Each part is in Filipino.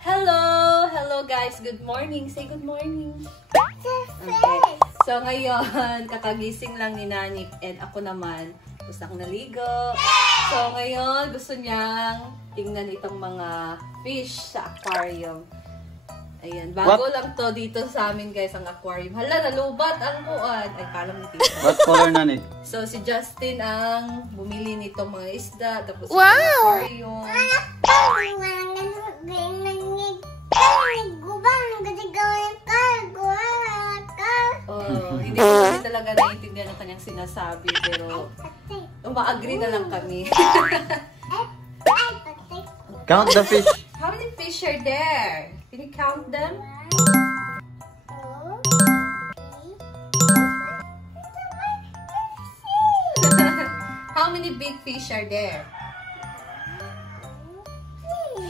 Hello! Hello guys! Good morning! Say good morning! Okay. So ngayon, kakagising lang ni Nanik and ako naman, gusto akong naligo. So ngayon, gusto niyang tingnan itong mga fish sa aquarium. Ayan, bago lang to dito sa amin guys, ang aquarium. Hala, nalubat ang kuwan. Ay, kala mo dito. What color Nanik? So si Justin ang bumili nitong mga isda, tapos aquarium. Hindi ko kasi talaga naiintindihan ang kanyang sinasabi, pero uma-agree na lang kami. Count the fish. How many fish are there? Can you count them? How many big fish are there?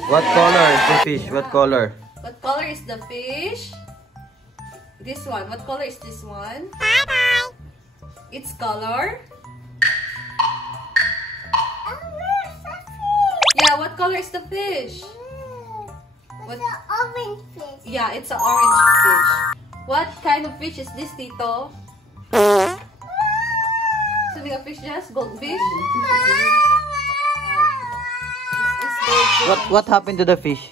What color is the fish? What color? What color is the fish? This one. What color is this one? Its color? Yeah, what color is the fish? It's an orange fish. Yeah, it's an orange fish. What kind of fish is this, Tito? Swimming a fish, just goldfish? What happened to the fish?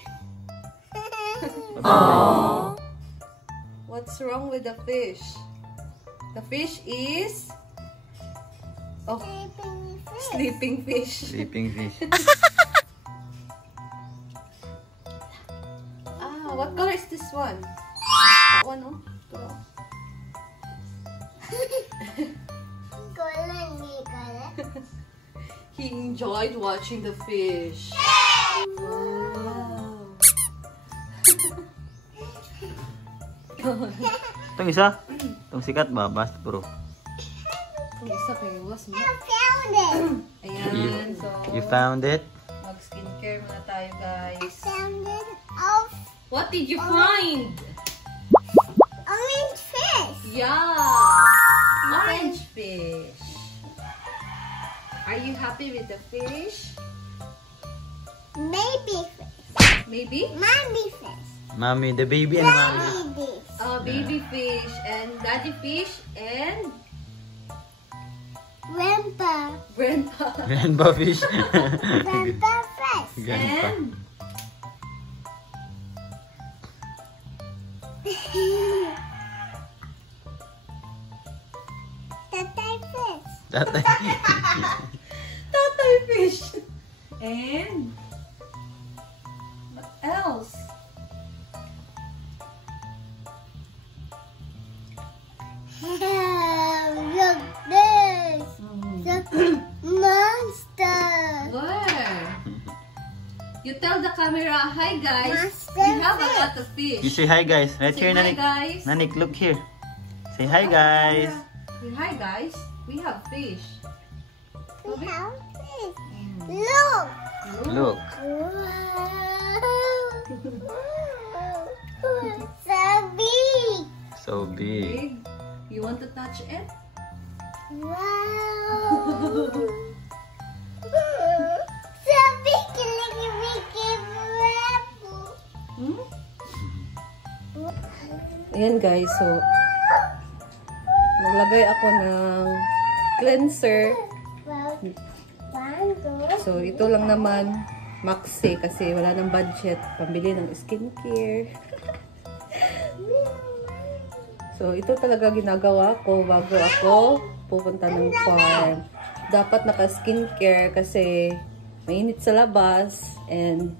What's wrong with the fish? The fish is sleeping fish. Sleeping fish. What color is this one? That one, no? He enjoyed watching the fish. Wow. Itong isa? Itong sikat ba? Basta puro. Itong isa kayo, was mo. I found it. Ayan, so You found it? mag-skincare muna tayo, guys. Found it. Oh, What did you find? orange fish. Yeah, orange fish. Are you happy with the fish? Baby fish. Maybe? Mommy fish. Mommy, the baby and mommy. Daddy fish. Baby fish and daddy fish and Grandpa. grandpa Grandpa fish. Grandpa fish. Grandpa. and Tatay fish. Tatay. tatay fish. And what else? Look this. The monster. Where? You tell the camera, hi guys. Master We have a fish. lot of fish. You say hi guys. Right Say here, hi Nanik. guys. Nanik, look here. Say hi guys. Say hi guys. We have fish. We have fish. Look. Look. So big. So big. Big. You want to touch it? Wow. So big, like Hmm? Ayan guys, so naglagay ako ng cleanser. So ito lang naman maxi kasi wala nang budget pambili ng skincare. So ito talaga ginagawa ko bago ako pupunta ng farm. Dapat naka-skincare kasi mainit sa labas and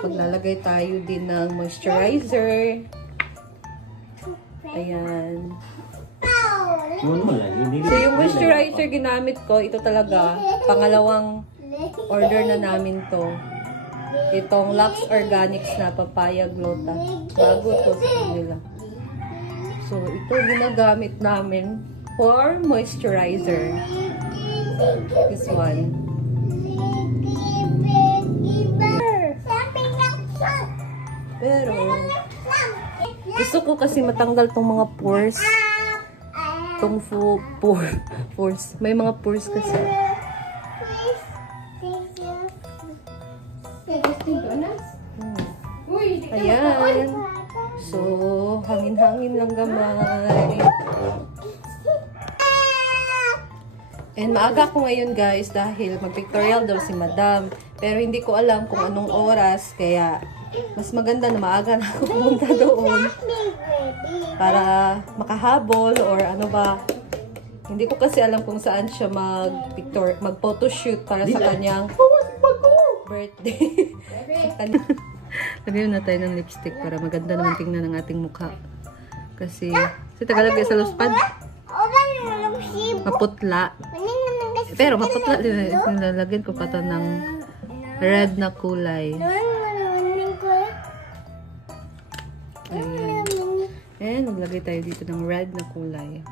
maglalagay tayo din ng moisturizer. Ayan. So yung moisturizer ginamit ko, ito talaga, pangalawang order na namin to. Itong Lux Organics na Papaya Glota. Bago to sa kanila. So ito ginagamit namin for moisturizer. This one. Pero gusto ko kasi matanggal tong mga pores. Tong pores. May mga pores kasi. Uy, Ayan. So, hangin-hangin lang gamay. And maaga ko ngayon guys dahil mag-pictorial daw si Madam. Pero hindi ko alam kung anong oras. Kaya mas maganda na maaga na ako pumunta doon. Para makahabol or ano ba. Hindi ko kasi alam kung saan siya mag-photoshoot para sa kanyang birthday. Lagyan na tayo ng lipstick para maganda naman tingnan ng ating mukha. Kasi tagalagay sa luspad. Maputla. Pero maputla din. Nilalagyan ko pa ito ng red na kulay. Ayan. And maglagay tayo dito ng red na kulay.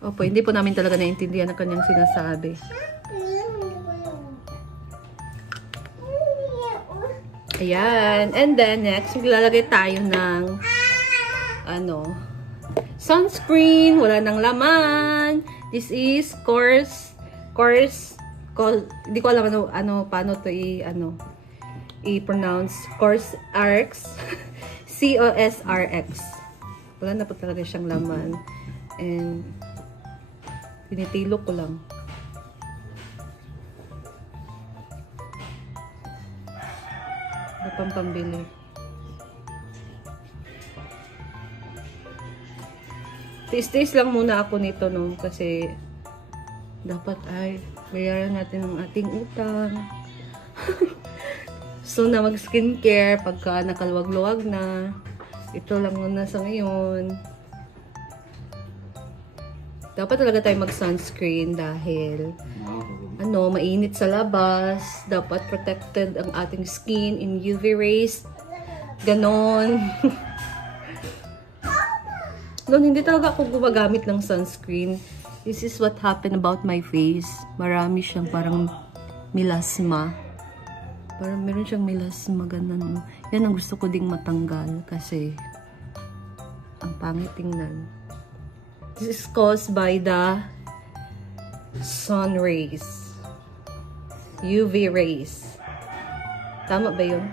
Opo, hindi po namin talaga naintindihan ang kanyang sinasabi. Ayan. And then, next, maglalagay tayo ng sunscreen. Wala nang laman. This is hindi ko alam paano to i-pronounce. COSRX. COSRX. Wala na po talaga siyang laman. And, tinitilo ko lang. Ano pang pambili? Tiis-tiis lang muna ako nito no kasi dapat ay bayaran natin ang ating utang. So na mag-skincare pagka nakaluwag-luwag na. Ito lang muna sa ngayon. Dapat talaga tayo mag-sunscreen dahil mainit sa labas. Dapat protected ang ating skin in UV rays. Ganon. Noon, hindi talaga ako gumagamit ng sunscreen. This is what happened about my face. Marami siyang parang melasma. Parang meron siyang melasma, ganun. Yan ang gusto ko ding matanggal kasi ang pangit tingnan. This is caused by the sun rays. UV rays. Tama ba yun?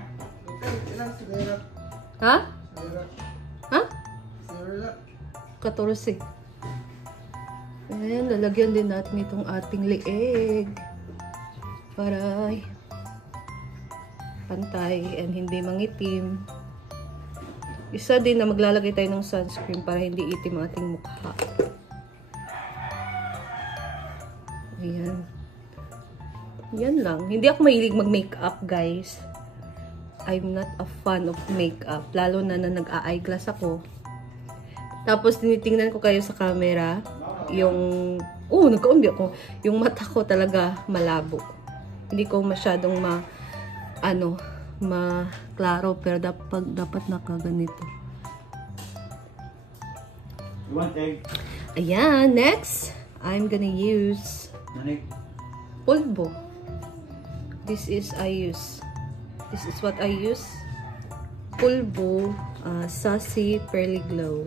Ha? Ha? 14. Ayan, lalagyan din natin itong ating leeg. Para pantay and hindi mangitim. Isa din na maglalagay tayo ng sunscreen para hindi itim ang ating mukha. Ayan. Yan lang. Hindi ako mahilig mag-makeup, guys. I'm not a fan of makeup. Lalo na nag-a-eyeglass ako. Tapos, tinitingnan ko kayo sa camera. Yung... nagkaundi ako. Yung mata ko talaga malabo. Hindi ko masyadong klaro. Pero dapat nakaganito. Ayan. Next, I'm gonna use pulbo. This is what I use. Pulbo Sassy Pearly Glow.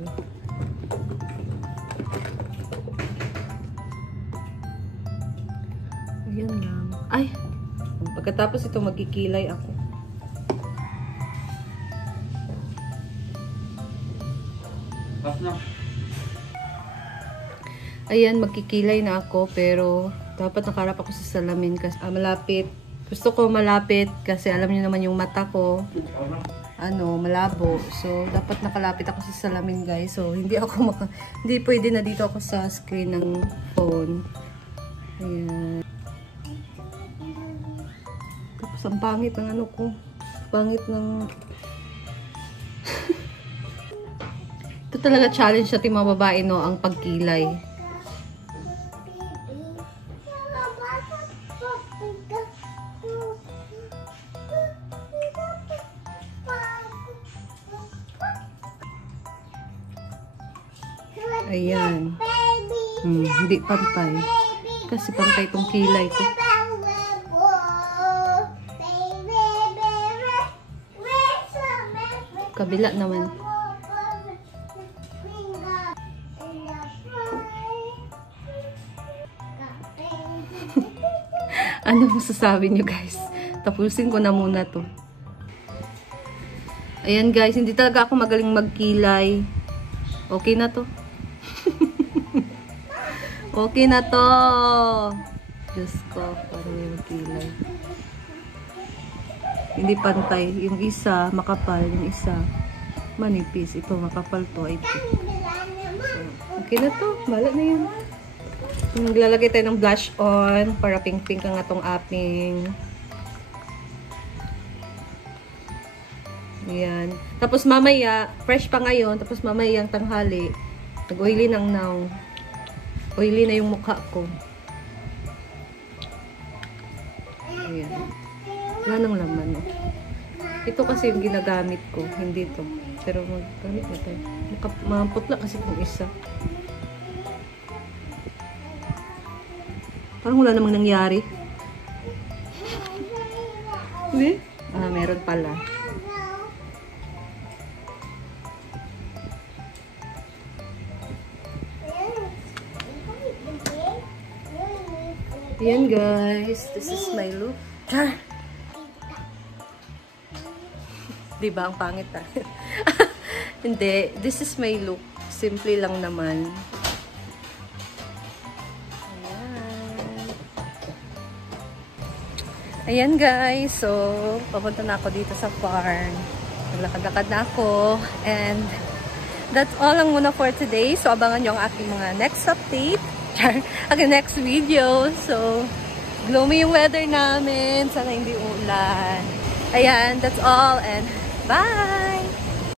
Ayan lang. Ay! Pagkatapos ito, magkikilay ako. Ayan, magkikilay na ako. Pero, dapat nakarap ako sa salamin kasi malapit. Gusto ko malapit kasi alam niyo naman yung mata ko. Malabo. So, dapat nakalapit ako sa salamin, guys. So, hindi pwede na dito ako sa screen ng phone. Ayan. Tapos, ang pangit ng ko. Pangit ng... Ito talaga challenge natin mga babae, no? Ang pagkilay. Ayan. Hindi pantay. Kasi pantay itong kilay ko. Kabila naman. Ano masasabi nyo guys? Tapusin ko na muna to. Ayan guys, hindi talaga ako magaling magkilay. Okay na to. Okay na to. Diyos ko, parang yung kilay. Hindi pantay. Yung isa, makapal. Yung isa, manipis. Ito, makapal to. Ito. So, okay na to. Bala na yun. Maglalagay tayo ng blush on para pink-pink ang atong aping. Ayan. Tapos mamaya, fresh pa ngayon. Tapos mamaya ang tanghali, nag-oily nang now. Oily na yung mukha ko. Ayan. Wala nang laman. Ito kasi yung ginagamit ko. Hindi to. Pero maggamit na tayo. Maputla kasi itong isa. Parang wala namang nangyari. Hindi? Ah, meron pala. Ayan guys, this is my look. Char! Diba ang pangit ah? Hindi, this is my look. Simple lang naman. Ayan. Ayan guys, so papunta na ako dito sa farm. Naglakad-lakad na ako. And that's all lang muna for today. So abangan nyo ang aking mga next update. Okay, next video. So, gloomy yung weather namin. Sana hindi ulan. Ayan, that's all. And bye!